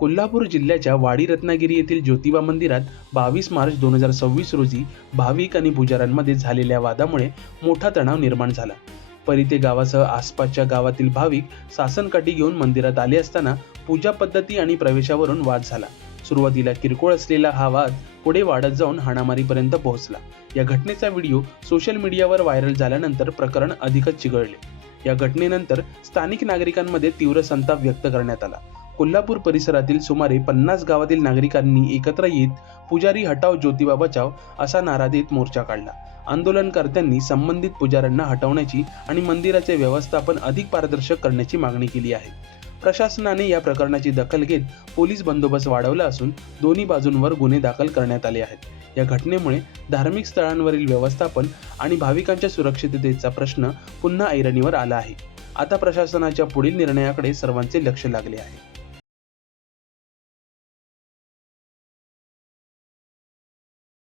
कोल्हापूर जिल्ह्याच्या वाडी रत्नागिरी येथील ज्योतिबा मंदिरात 22 मार्च 2026 रोजी भाविक आणि पुजाऱ्यांमध्ये झालेल्या वादामुळे मोठा तणाव निर्माण झाला. परिते गावासह आसपासच्या गावातील भाविक सासनकाठी घेऊन मंदिरात आले असताना पूजा पद्धती आणि प्रवेशावरून वाद झाला. सुरुवातीला किरकोळ असलेला हा वाद पुढे वाढत जाऊन हाणामारीपर्यंत पोहोचला. या घटनेचा व्हिडिओ सोशल मीडियावर व्हायरल झाल्यानंतर प्रकरण अधिकच चिघळले. या घटनेनंतर स्थानिक नागरिकांमध्ये तीव्र संताप व्यक्त करण्यात आला. कोल्हापूर परिसरातील सुमारे 50 गावातील नागरिकांनी एकत्र येत पुजारी हटाव ज्योतिबा बचाव असा नारा देत मोर्चा काढला. आंदोलनकर्त्यांनी संबंधित पुजाऱ्यांना हटवण्याची आणि मंदिराचे व्यवस्थापन अधिक पारदर्शक करण्याची मागणी केली आहे. प्रशासनाने या प्रकरणाची दखल घेत पोलीस बंदोबस्त वाढवला असून दोन्ही बाजूंवर गुन्हे दाखल करण्यात आले आहेत. या घटनेमुळे धार्मिक स्थळांवरील व्यवस्थापन आणि भाविकांच्या सुरक्षिततेचा प्रश्न पुन्हा ऐरणीवर आला आहे. आता प्रशासनाच्या पुढील निर्णयाकडे सर्वांचे लक्ष लागले आहे.